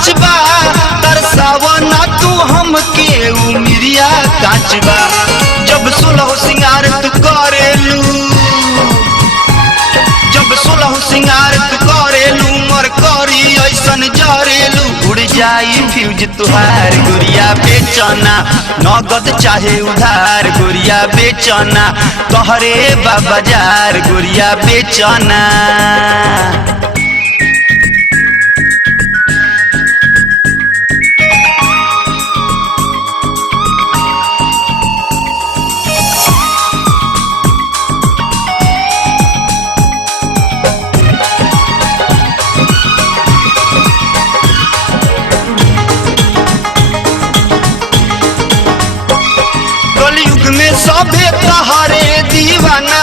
आँच बा, तरसावा ना तू हमके उमिरिया काँच बा। जब सोलह सिंगार तू करेलू, जब सोलह सिंगार तू करेलू, मर करी ऐसन जरेलू, उड़ जाई फ्यूज तुहार गुड़िया बेचना, नगद चाहे उधार गुड़िया बेचना, तोहरे बाजार गुड़िया बेचना। कलयुग में सभे तहरे दीवाना